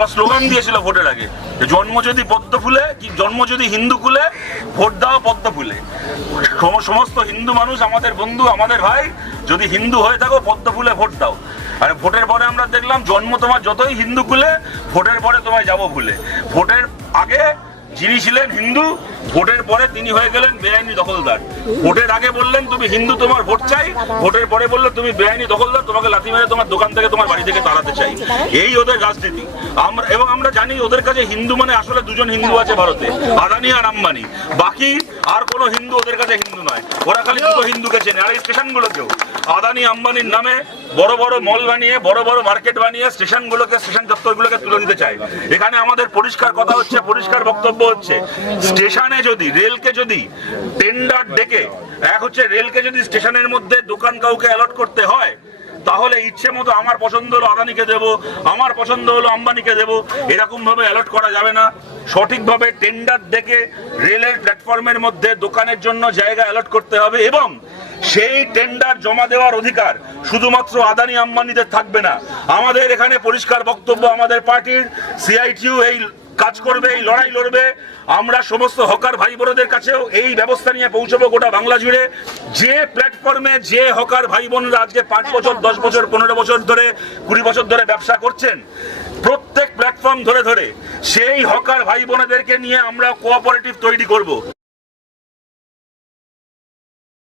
আবার স্লোগান দিয়েছিল ভোটের আগে, জন্ম যদি পদ্ম ফুলে, কি জন্ম যদি হিন্দু কুলে, ভোট দাও পদ্ম ফুলে। সমস্ত হিন্দু মানুষ আমাদের বন্ধু, আমাদের ভাই, যদি হিন্দু হয়ে থাকো পদ্ম ফুলে ভোট দাও। আর ভোটের পরে আমরা দেখলাম জন্ম তোমার যতই হিন্দু কুলে, ভোটের পরে তোমায় যাবো ভুলে। ভোটের আগে যিনি ছিলেন হিন্দু, ভোটের পরে তিনি হয়ে গেলেন বেআইনি দখলদার। ভোটের আগে বললেন তুমি হিন্দু, তোমার ভোট চাই, ভোটের পরে বললেন তুমি বেআইনি দখলদার, তোমাকে লাথি মেরে তোমার দোকান থেকে তোমার বাড়ি থেকে তাড়াতে চাই। এই ওদের রাজনীতি। এবং আমরা জানি ওদের কাছে হিন্দু মানে আসলে দুজন হিন্দু আছে ভারতে, আদানি আর আম্বানি। বাকি আর কোনো হিন্দু ওদের কাছে হিন্দু নয়, ওরা খালি দুটো হিন্দুকে চেনে। আর এই স্টেশনগুলোকেও আদানি আম্বানির নামে বড় বড় মল বানিয়ে, বড় বড় মার্কেট বানিয়ে স্টেশনগুলোকে, স্টেশন দপ্তরগুলোকে তুলে দিতে চায়। এখানে আমাদের পরিষ্কার কথা হচ্ছে, পরিষ্কার বক্তব্য হচ্ছে, স্টেশনে যদি রেলকে যদি টেন্ডার ডেকে, এক হচ্ছে রেলকে যদি স্টেশনের মধ্যে দোকান কাউকে অ্যালট করতে হয়, তাহলে ইচ্ছে মতো আমার পছন্দ হলো আদানিকে দেব, আমার পছন্দ হলো আম্বানিকে দেব, এরকম ভাবে অ্যালট করা যাবে না। সঠিকভাবে টেন্ডার ডেকে রেলের প্ল্যাটফর্মের মধ্যে দোকানের জন্য জায়গা অ্যালট করতে হবে, এবং সেই টেন্ডার জমা দেওয়ার অধিকার শুধুমাত্র আদানি আম্বানিদের থাকবে না। আমাদের এখানে পরিষ্কার বক্তব্য, আমাদের পার্টির সিআইটিইউ এই কাজ করবে, এই লড়াই লড়বে। আমরা সমস্ত হকার ভাই বোনদের কাছেও এই ব্যবস্থা নিয়ে পৌঁছবো গোটা বাংলা জুড়ে। যে প্ল্যাটফর্মে যে হকার ভাই বোনরা আজকে 5 বছর, 10 বছর, 15 বছর ধরে, 20 বছর ধরে ব্যবসা করছেন, প্রত্যেক প্ল্যাটফর্ম ধরে ধরে সেই হকার ভাই বোনদেরকে নিয়ে আমরা কোঅপারেটিভ তৈরি করব।